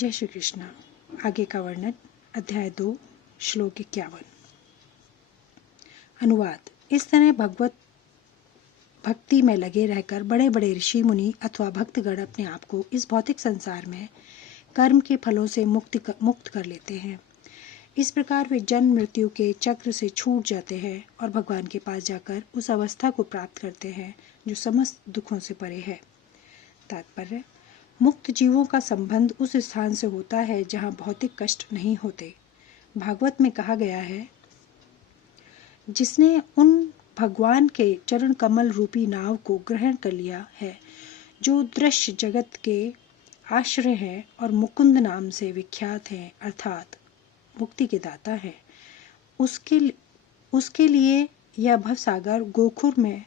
जय श्री कृष्ण। आगे का वर्णन अध्याय 2 श्लोक 51। अनुवाद। इस तरह भगवत भक्ति में लगे रहकर बड़े बड़े ऋषि मुनि अथवा भक्तगण अपने आप को इस भौतिक संसार में कर्म के फलों से मुक्त कर लेते हैं। इस प्रकार वे जन्म मृत्यु के चक्र से छूट जाते हैं और भगवान के पास जाकर उस अवस्था को प्राप्त करते हैं जो समस्त दुखों से परे है। तात्पर्य: मुक्त जीवों का संबंध उस स्थान से होता है जहाँ भौतिक कष्ट नहीं होते। भागवत में कहा गया है, जिसने उन भगवान के चरण कमल रूपी नाव को ग्रहण कर लिया है जो दृश्य जगत के आश्रय है और मुकुंद नाम से विख्यात है, अर्थात मुक्ति के दाता है, उसके लिए यह भवसागर गोखुर में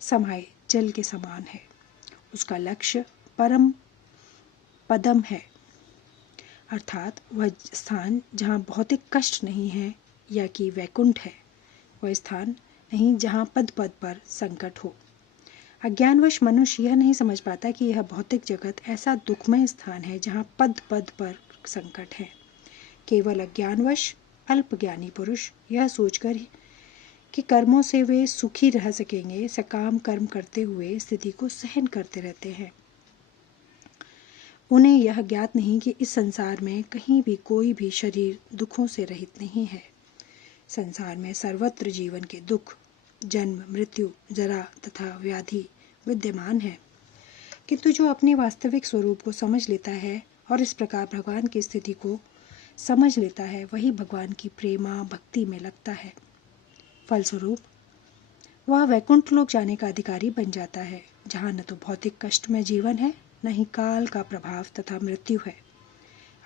समाये जल के समान है। उसका लक्ष्य परम पदम है, अर्थात वह स्थान जहाँ भौतिक कष्ट नहीं है, या कि वैकुंठ है। वह स्थान नहीं जहाँ पद पद पर संकट हो। अज्ञानवश मनुष्य यह नहीं समझ पाता कि यह भौतिक जगत ऐसा दुखमय स्थान है जहाँ पद पद पर संकट है। केवल अज्ञानवश अल्पज्ञानी पुरुष यह सोचकर कि कर्मों से वे सुखी रह सकेंगे, सकाम कर्म करते हुए स्थिति को सहन करते रहते हैं। उन्हें यह ज्ञात नहीं कि इस संसार में कहीं भी कोई भी शरीर दुखों से रहित नहीं है। संसार में सर्वत्र जीवन के दुख, जन्म मृत्यु, जरा तथा व्याधि विद्यमान है। किंतु जो अपने वास्तविक स्वरूप को समझ लेता है और इस प्रकार भगवान की स्थिति को समझ लेता है, वही भगवान की प्रेमा भक्ति में लगता है। फलस्वरूप वह वैकुंठ लोक जाने का अधिकारी बन जाता है, जहाँ न तो भौतिक कष्ट में जीवन है, न ही काल का प्रभाव तथा मृत्यु है।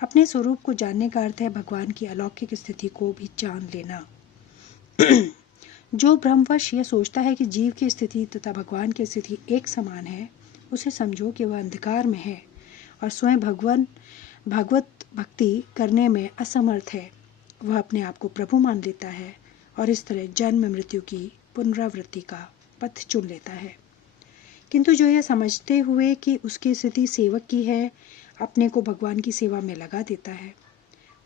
अपने स्वरूप को जानने का अर्थ है भगवान की अलौकिक स्थिति को भी जान लेना। जो भ्रमवश यह सोचता है कि जीव की स्थिति तथा भगवान की स्थिति एक समान है, उसे समझो कि वह अंधकार में है और स्वयं भगवत भक्ति करने में असमर्थ है। वह अपने आप को प्रभु मान लेता है और इस तरह जन्म मृत्यु की पुनरावृत्ति का पथ चुन लेता है। किंतु जो यह समझते हुए कि उसकी स्थिति सेवक की है, अपने को भगवान की सेवा में लगा देता है,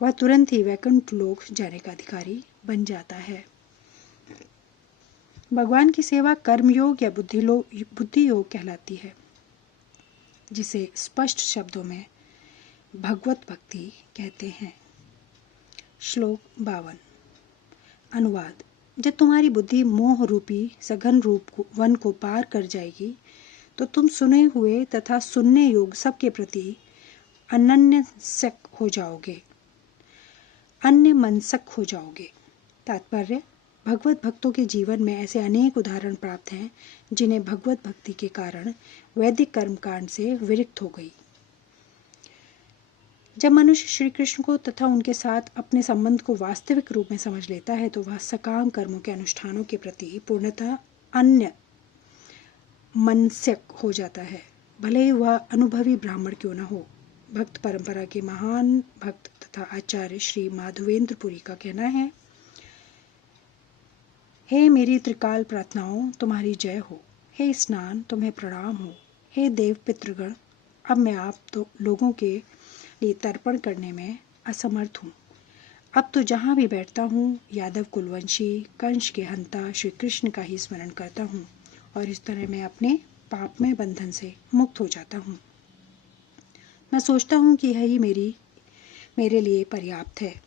वह तुरंत ही वैकुंठ लोक जाने का अधिकारी बन जाता है। भगवान की सेवा कर्मयोग या बुद्धि योग कहलाती है, जिसे स्पष्ट शब्दों में भगवत भक्ति कहते हैं। श्लोक 52। अनुवाद। जब तुम्हारी बुद्धि मोह रूपी सघन रूप वन को पार कर जाएगी, तो तुम सुने हुए तथा सुनने योग सबके प्रति अन्य मनसक हो जाओगे। तात्पर्य: भगवत भक्तों के जीवन में ऐसे अनेक उदाहरण प्राप्त हैं जिन्हें भगवत भक्ति के कारण वैदिक कर्मकांड से विरक्त हो गई। जब मनुष्य श्री कृष्ण को तथा उनके साथ अपने संबंध को वास्तविक रूप में समझ लेता है, तो वह सकाम कर्मों के अनुष्ठानों के प्रति पूर्णतः अन्य मनस्क हो जाता है, भले ही वह अनुभवी ब्राह्मण क्यों न हो। भक्त परंपरा के महान भक्त तथा आचार्य श्री माधवेंद्रपुरी का कहना है, हे मेरी त्रिकाल प्रार्थनाओं तुम्हारी जय हो, हे स्नान तुम्हें प्रणाम हो, हे देव पितृगण, अब मैं आप तो लोगों के लिए तर्पण करने में असमर्थ हूँ। अब तो जहाँ भी बैठता हूँ, यादव कुलवंशी कंस के हंता श्री कृष्ण का ही स्मरण करता हूँ और इस तरह मैं अपने पापमय बंधन से मुक्त हो जाता हूँ। मैं सोचता हूँ कि यही मेरे लिए पर्याप्त है।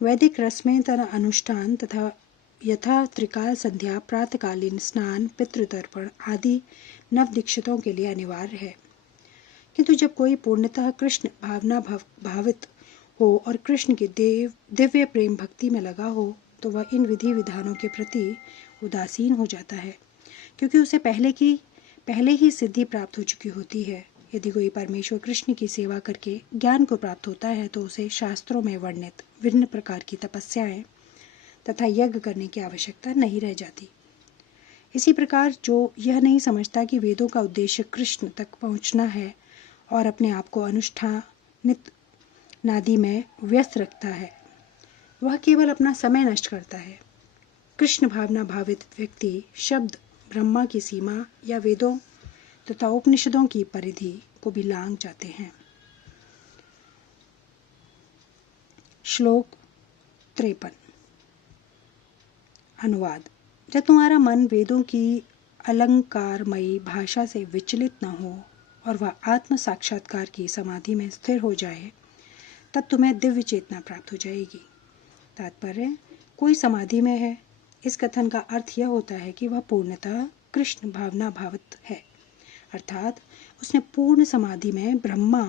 वैदिक रस्में तथा अनुष्ठान तथा यथा त्रिकाल संध्या, प्रातकालीन स्नान, पितृतर्पण आदि नव दीक्षितों के लिए अनिवार्य है। किंतु जब कोई पूर्णतः कृष्ण भावित हो और कृष्ण के दिव्य प्रेम भक्ति में लगा हो, तो वह इन विधि विधानों के प्रति उदासीन हो जाता है, क्योंकि उसे पहले ही सिद्धि प्राप्त हो चुकी होती है। यदि कोई परमेश्वर कृष्ण की सेवा करके ज्ञान को प्राप्त होता है, तो उसे शास्त्रों में वर्णित विभिन्न प्रकार की तपस्याएं तथा यज्ञ करने की आवश्यकता नहीं रह जाती। इसी प्रकार जो यह नहीं समझता कि वेदों का उद्देश्य कृष्ण तक पहुंचना है और अपने आप को अनुष्ठानित नादि में व्यस्त रखता है, वह केवल अपना समय नष्ट करता है। कृष्ण भावना भावित व्यक्ति शब्द ब्रह्मा की सीमा या वेदों तथा उपनिषदों की परिधि को भी लांघ जाते हैं। श्लोक 53। अनुवाद। जब तुम्हारा मन वेदों की अलंकारमयी भाषा से विचलित न हो और वह आत्म साक्षात्कार की समाधि में स्थिर हो जाए, तब तुम्हें दिव्य चेतना प्राप्त हो जाएगी। तात्पर्य, कोई समाधि में है, इस कथन का अर्थ यह होता है कि वह पूर्णतः कृष्ण भावना भावित है, अर्थात उसने पूर्ण समाधि में ब्रह्मा,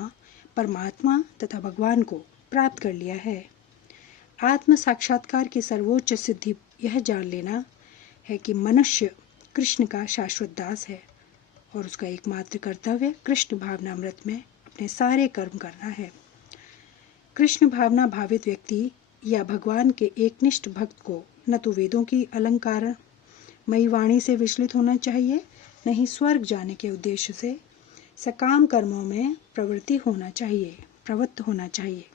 परमात्मा तथा भगवान को प्राप्त कर लिया है। आत्म साक्षात्कार की सर्वोच्च सिद्धि यह जान लेना है कि मनुष्य कृष्ण का शाश्वत दास है और उसका एकमात्र कर्तव्य कृष्ण भावनामृत में अपने सारे कर्म करना है। कृष्ण भावना भावित व्यक्ति या भगवान के एकनिष्ठ भक्त को न तो वेदों की अलंकार मई वाणी से विचलित होना चाहिए, न ही स्वर्ग जाने के उद्देश्य से सकाम कर्मों में प्रवृत्त होना चाहिए।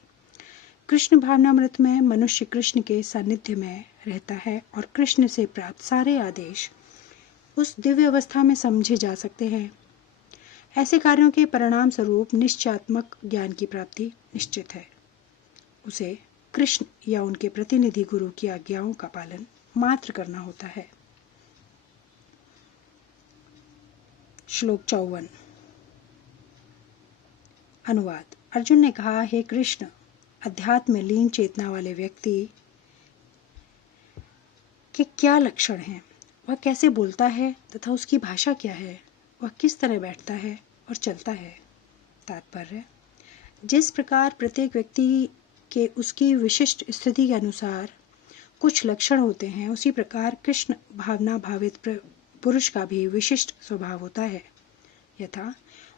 कृष्ण भावनामृत में मनुष्य कृष्ण के सानिध्य में रहता है और कृष्ण से प्राप्त सारे आदेश उस दिव्य अवस्था में समझे जा सकते हैं। ऐसे कार्यों के परिणाम स्वरूप निश्चयात्मक ज्ञान की प्राप्ति निश्चित है। उसे कृष्ण या उनके प्रतिनिधि गुरु की आज्ञाओं का पालन मात्र करना होता है। श्लोक 54। अनुवाद। अर्जुन ने कहा, हे कृष्ण, अध्यात्म में लीन चेतना वाले व्यक्ति के क्या लक्षण हैं? वह कैसे बोलता है तथा उसकी भाषा क्या है? वह किस तरह बैठता है और चलता है? तात्पर्य, जिस प्रकार प्रत्येक व्यक्ति के उसकी विशिष्ट स्थिति के अनुसार कुछ लक्षण होते हैं, उसी प्रकार कृष्ण भावना भावित पुरुष का भी विशिष्ट स्वभाव होता है। यथा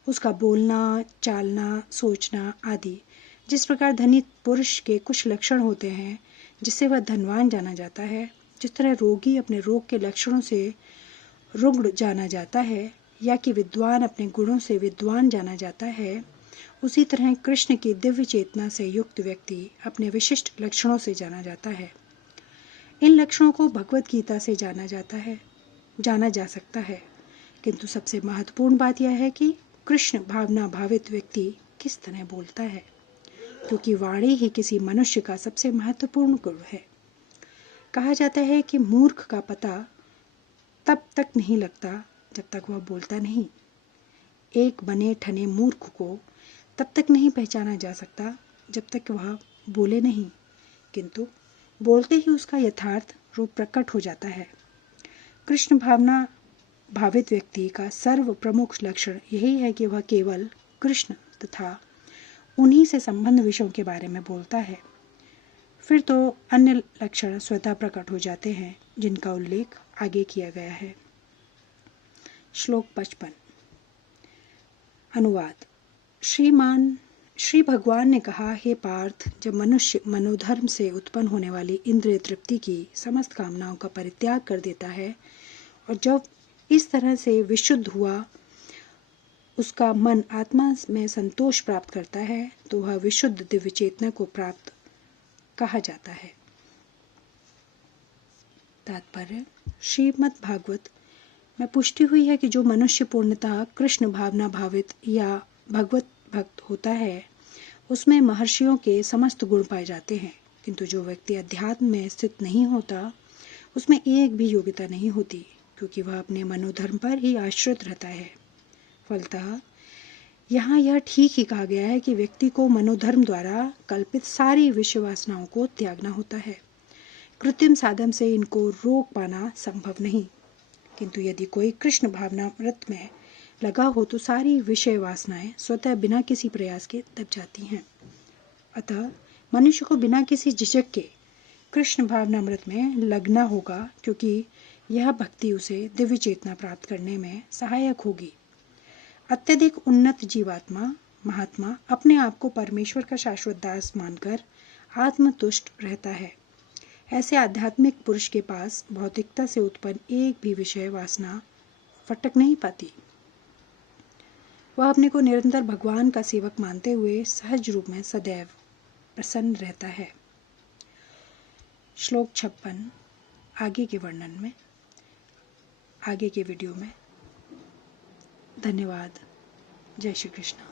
उसका बोलना, चालना, सोचना आदि। जिस प्रकार धनी पुरुष के कुछ लक्षण होते हैं जिससे वह धनवान जाना जाता है, जिस तरह रोगी अपने रोग के लक्षणों से रुग्ण जाना जाता है या कि विद्वान अपने गुणों से विद्वान जाना जाता है, उसी तरह कृष्ण की दिव्य चेतना से युक्त व्यक्ति अपने विशिष्ट लक्षणों से जाना जाता है। इन लक्षणों को भगवत गीता से जाना जा सकता है, किंतु सबसे महत्वपूर्ण बात यह है कि कृष्ण भावना भावित व्यक्ति किस तरह बोलता है, क्योंकि वाणी ही किसी मनुष्य का सबसे महत्वपूर्ण गुण है। कहा जाता है कि मूर्ख का पता तब तक नहीं लगता जब तक वह बोलता नहीं। एक बने ठने मूर्ख को तब तक नहीं पहचाना जा सकता जब तक वह बोले नहीं, किंतु बोलते ही उसका यथार्थ रूप प्रकट हो जाता है। कृष्ण भावना भावित व्यक्ति का सर्व प्रमुख लक्षण यही है कि वह केवल कृष्ण तथा उन्हीं से संबंध विषयों के बारे में बोलता है। फिर तो अन्य लक्षण स्वतः प्रकट हो जाते हैं, जिनका उल्लेख आगे किया गया है। श्लोक 55। अनुवाद। श्री भगवान ने कहा, हे पार्थ, जब मनुष्य मनोधर्म से उत्पन्न होने वाली इंद्रिय तृप्ति की समस्त कामनाओं का परित्याग कर देता है और जब इस तरह से विशुद्ध हुआ उसका मन आत्मा में संतोष प्राप्त करता है, तो वह विशुद्ध दिव्य चेतना को प्राप्त कहा जाता है। तात्पर्य, श्रीमद् भागवत में पुष्टि हुई है कि जो मनुष्य पूर्णतः कृष्ण भावना भावित या भगवत भक्त होता है, उसमें महर्षियों के समस्त गुण पाए जाते हैं, किंतु जो व्यक्ति अध्यात्म में स्थित नहीं होता, उसमें एक भी योग्यता नहीं होती, क्योंकि वह अपने मनोधर्म पर ही आश्रित रहता है। फलतः यहाँ यह ठीक ही कहा गया है कि व्यक्ति को मनोधर्म द्वारा कल्पित सारी विषय वासनाओं को त्यागना होता है। कृत्रिम साधन से इनको रोक पाना संभव नहीं, किंतु यदि कोई कृष्ण भावनामृत में लगा हो तो सारी विषय वासनाएं स्वतः बिना किसी प्रयास के दब जाती हैं। अतः मनुष्य को बिना किसी झिझक के कृष्ण भावनामृत में लगना होगा, क्योंकि यह भक्ति उसे दिव्य चेतना प्राप्त करने में सहायक होगी। अत्यधिक उन्नत जीवात्मा महात्मा अपने आप को परमेश्वर का शाश्वत दास मानकर आत्मतुष्ट रहता है। ऐसे आध्यात्मिक पुरुष के पास भौतिकता से उत्पन्न एक भी विषय वासना फटक नहीं पाती। वह अपने को निरंतर भगवान का सेवक मानते हुए सहज रूप में सदैव प्रसन्न रहता है। श्लोक 56 आगे के वर्णन में आगे के वीडियो में। धन्यवाद। जय श्री कृष्ण।